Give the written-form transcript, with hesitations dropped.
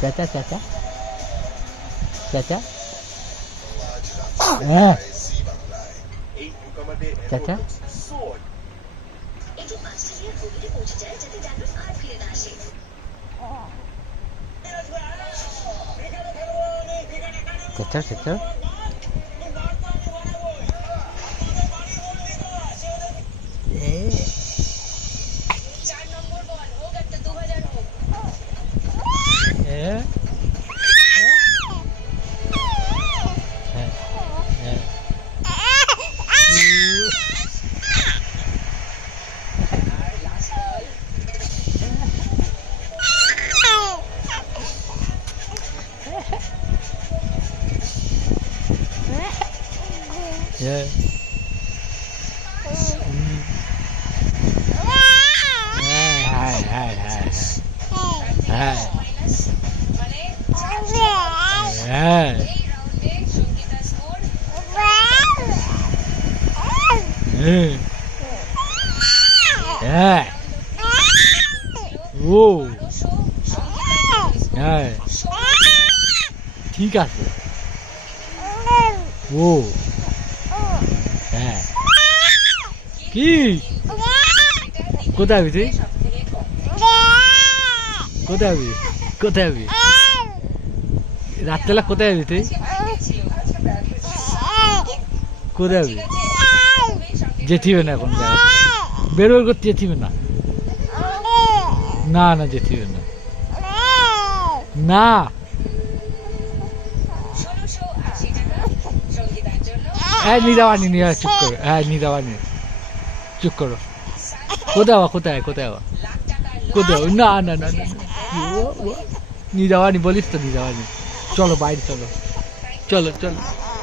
চাচা চাচা চাচা চাচা চাচা চাচা Yeah. ঠিক আছে ও হ্যাঁ কি কোথায় তুই কোথায় কোথায় রাত্রেবেলা কোথায় তুই কোথায় যেতিবে না এখন বেরোয় করতে যেতিবে না না না যেতিবে না না হ্যাঁ নিদাবানি নিয়ে চুপ করো হ্যাঁ নিদাবানি চুপ করো কোথাও কোথায় কোথায় কোথাও না না না না নিদাবানি বলিস তো নিদাবানি চলো বাইরে চলো চলো চলো